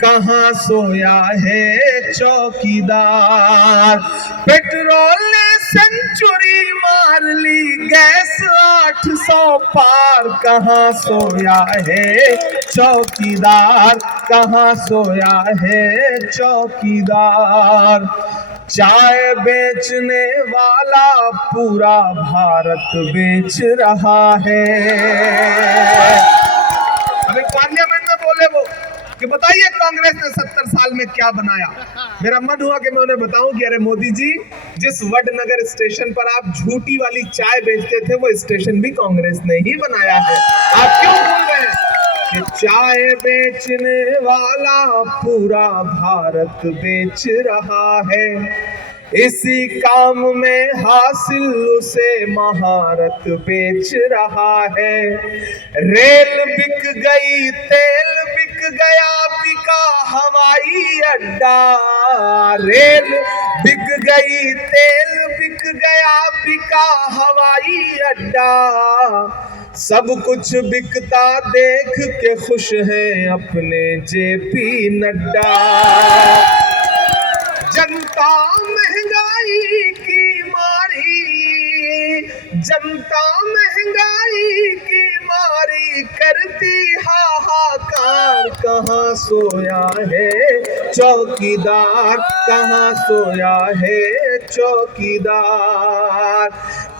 कहाँ सोया है चौकीदार। पेट्रोल ने सेंचुरी मार ली, गैस 800 पार। कहाँ सोया है चौकीदार, कहाँ सोया है चौकीदार। चाय बेचने वाला पूरा भारत बेच रहा है। अभी पार्लियामेंट में बोले वो कि बताइए कांग्रेस ने 70 साल में क्या बनाया। मेरा मन हुआ कि मैं उन्हें बताऊं कि अरे मोदी जी, जिस वडनगर स्टेशन पर आप झूठी वाली चाय बेचते थे, वो स्टेशन भी कांग्रेस ने ही बनाया है। आप क्यों भूल गए कि चाय बेचने वाला पूरा भारत बेच रहा है। इसी काम में हासिल उसे महारत बेच रहा है। रेल बिक गई, तेल बिक गया, बिका हवाई अड्डा। रेल बिक गई, तेल बिक गया, बिका हवाई अड्डा। सब कुछ बिकता देख के खुश हैं अपने जेपी नड्डा। जनता महंगाई की मारी, जनता महंगाई की मारी करती हाहाकार। कहाँ सोया है चौकीदार, कहाँ सोया है चौकीदार।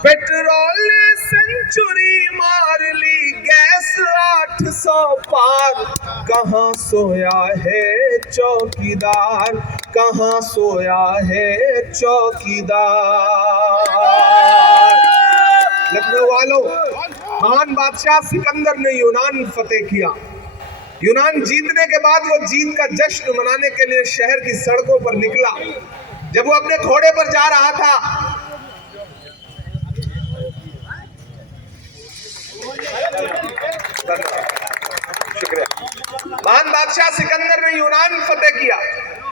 पेट्रोल ने सेंचुरी मार ली, गैस 800 पार। कहाँ सोया है चौकीदार, कहाँ सोया है चौकीदार। लखनऊ वालों, महान बादशाह सिकंदर ने यूनान फतेह किया। यूनान जीतने के बाद वो जीत का जश्न मनाने के लिए शहर की सड़कों पर निकला। जब वो अपने घोड़े पर जा रहा था, महान बादशाह सिकंदर ने यूनान फतेह किया।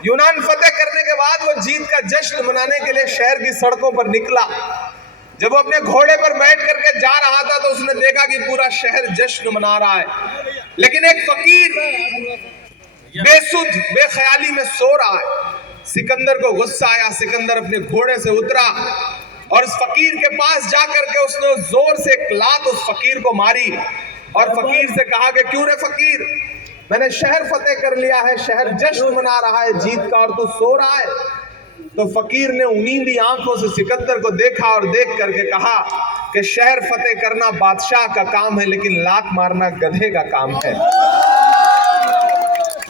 यूनान फतेह करने के बाद वो जीत का जश्न मनाने के लिए शहर की सड़कों पर निकला। जब वो अपने घोड़े पर बैठ करके जा रहा था तो उसने देखा कि पूरा शहर जश्न मना रहा है, लेकिन एक फकीर बेसुध बेख्याली में सो रहा है। सिकंदर को गुस्सा आया। सिकंदर अपने घोड़े से उतरा और उस फकीर के पास जाकर के उसने जोर से एक लात उस फकीर को मारी और फकीर से कहा कि क्यों रे फकीर, मैंने शहर फतेह कर लिया है, शहर जश्न मना रहा है जीत का, और तू सो रहा है। तो फकीर ने उनींदी आंखों से सिकंदर को देखा और देख करके कहा कि शहर फतेह करना बादशाह का काम है, लेकिन लात मारना गधे का काम है।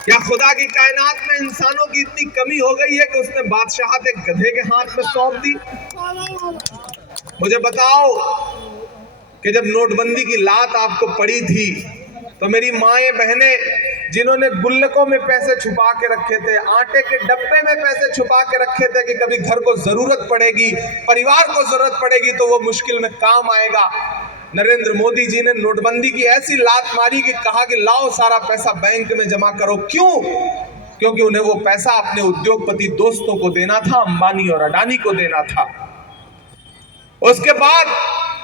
क्या खुदा की कायनात में इंसानों की इतनी कमी हो गई है कि उसने बादशाहत एक गधे के हाथ में सौंप दी? मुझे बताओ कि जब नोटबंदी की लात आपको पड़ी थी तो मेरी माएं बहनें जिन्होंने गुल्लकों में पैसे छुपा के रखे थे, आटे के डब्बे में पैसे छुपा के रखे थे कि कभी घर को जरूरत पड़ेगी, परिवार को जरूरत पड़ेगी तो वो मुश्किल में काम आएगा, नरेंद्र मोदी जी ने नोटबंदी की ऐसी लात मारी कि कहा कि लाओ सारा पैसा बैंक में जमा करो। क्यों? क्योंकि उन्हें वो पैसा अपने उद्योगपति दोस्तों को देना था, अंबानी और अडानी को देना था। उसके बाद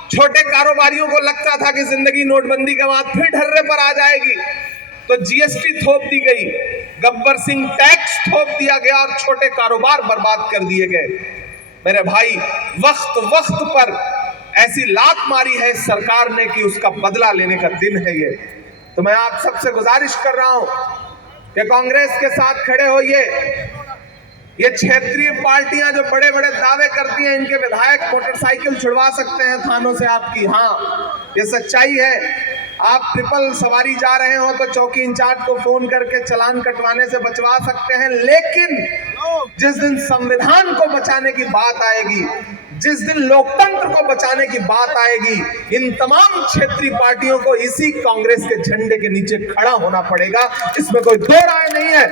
छोटे कारोबारियों को लगता था कि जिंदगी नोटबंदी के बाद फिर ढर्रे पर आ जाएगी, तो जीएसटी थोप दी गई, गब्बर सिंह टैक्स थोप दिया गया और छोटे कारोबार बर्बाद कर दिए गए। मेरे भाई, वक्त वक्त पर ऐसी लात मारी है सरकार ने कि उसका बदला लेने का दिन है ये। तो मैं आप सबसे गुजारिश कर रहा हूं कि कांग्रेस के साथ खड़े होइए। ये क्षेत्रीय पार्टियां जो बड़े बड़े दावे करती हैं, इनके विधायक मोटरसाइकिल छुड़वा सकते हैं थानों से आपकी। हाँ, ये सच्चाई है। आप ट्रिपल सवारी जा रहे हो तो चौकी इंचार्ज को फोन करके चालान कटवाने से बचवा सकते हैं, लेकिन जिस दिन संविधान को बचाने की बात आएगी, जिस दिन लोकतंत्र को बचाने की बात आएगी, इन तमाम क्षेत्रीय पार्टियों को इसी कांग्रेस के झंडे के नीचे खड़ा होना पड़ेगा। इसमें कोई दो राय नहीं है।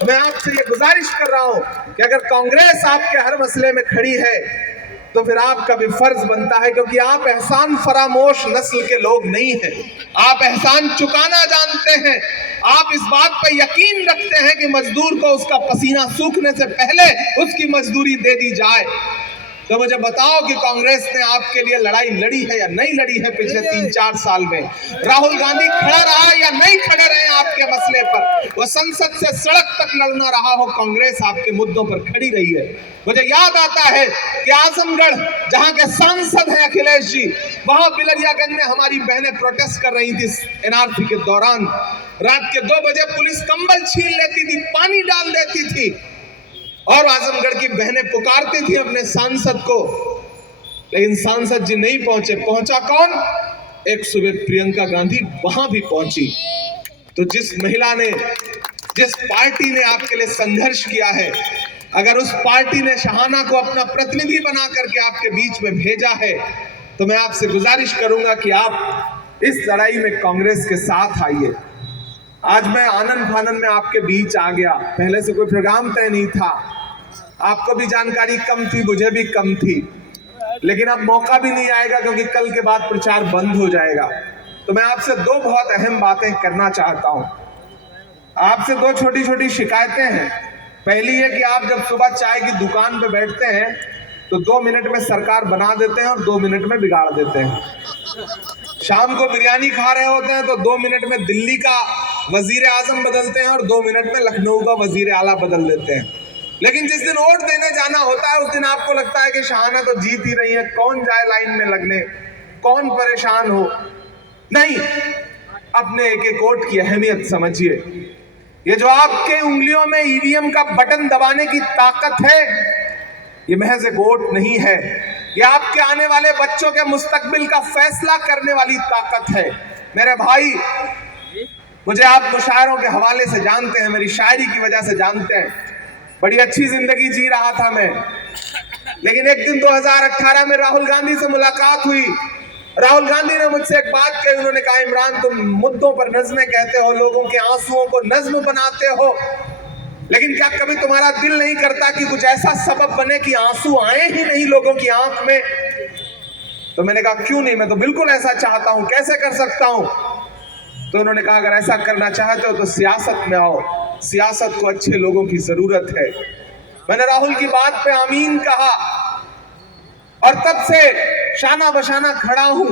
मैं आपसे ये गुजारिश कर रहा हूं कि अगर कांग्रेस आपके हर मसले में खड़ी है तो फिर आपका भी फर्ज बनता है, क्योंकि आप एहसान फरामोश नस्ल के लोग नहीं हैं। आप एहसान चुकाना जानते हैं। आप इस बात पर यकीन रखते हैं कि मजदूर को उसका पसीना सूखने से पहले उसकी मजदूरी दे दी जाए। तो मुझे बताओ कि कांग्रेस ने आपके लिए लड़ाई लड़ी है या नहीं लड़ी है पिछले 3-4 साल में? राहुल गांधी खड़ा रहा या नहीं खड़े रहे आपके मसले पर? वो संसद से सड़क तक लड़ना रहा हो, कांग्रेस आपके मुद्दों पर खड़ी रही है। मुझे याद आता है कि आजमगढ़ जहां के सांसद हैं अखिलेश जी, वहां बिलरियागंज में हमारी बहनें प्रोटेस्ट कर रही थी एनआरसी के दौरान। रात के 2 बजे पुलिस कंबल छीन लेती थी, पानी डाल देती थी और आजमगढ़ की बहनें पुकारती थी अपने सांसद को, लेकिन सांसद जी नहीं पहुंचे। पहुंचा कौन? एक सुबह प्रियंका गांधी वहां भी पहुंची। तो जिस महिला ने, जिस पार्टी ने आपके लिए संघर्ष किया है, अगर उस पार्टी ने शहाना को अपना प्रतिनिधि बना करके आपके बीच में भेजा है, तो मैं आपसे गुजारिश करूंगा कि आप इस लड़ाई में कांग्रेस के साथ आइए। आज मैं आनंद फानन में आपके बीच आ गया, पहले से कोई प्रोग्राम तय नहीं था, आपको भी जानकारी कम थी, मुझे भी कम थी, लेकिन अब मौका भी नहीं आएगा क्योंकि कल के बाद प्रचार बंद हो जाएगा। तो मैं आपसे 2 बहुत अहम बातें करना चाहता हूं। आपसे 2 छोटी छोटी शिकायतें हैं। पहली है कि आप जब सुबह चाय की दुकान पे बैठते हैं तो 2 मिनट में सरकार बना देते हैं और 2 मिनट में बिगाड़ देते हैं। शाम को बिरयानी खा रहे होते हैं तो 2 मिनट में दिल्ली का वजीर आजम बदलते हैं और 2 मिनट में लखनऊ का वजीर आला बदल देते हैं। लेकिन जिस दिन वोट देने जाना होता है उस दिन आपको लगता है कि शहाना तो जीत ही रही है, कौन जाए लाइन में लगने, कौन परेशान हो। नहीं, अपने एक एक वोट की अहमियत समझिए। ये जो आपके उंगलियों में ईवीएम का बटन दबाने की ताकत है, ये महज एक वोट नहीं है, ये आपके आने वाले बच्चों के मुस्तकबिल का फैसला करने वाली ताकत है। मेरे भाई, मुझे आप मुशायरों के हवाले से जानते हैं, मेरी शायरी की वजह से जानते हैं। बड़ी अच्छी जिंदगी जी रहा था मैं, लेकिन एक दिन 2018 में राहुल गांधी से मुलाकात हुई। राहुल गांधी ने मुझसे एक बात कही, उन्होंने कहा, इमरान तुम मुद्दों पर नज़्में कहते हो, लोगों के आंसुओं को नज्म बनाते हो, लेकिन क्या कभी तुम्हारा दिल नहीं करता कि कुछ ऐसा सबब बने कि आंसू आए ही नहीं लोगों की आंख में? तो मैंने कहा क्यों नहीं, मैं तो बिल्कुल ऐसा चाहता हूं, कैसे कर सकता हूं? तो उन्होंने कहा अगर ऐसा करना चाहते हो तो सियासत में आओ, सियासत को अच्छे लोगों की जरूरत है। मैंने राहुल की बात पे आमीन कहा और तब से शाना बशाना खड़ा हूं।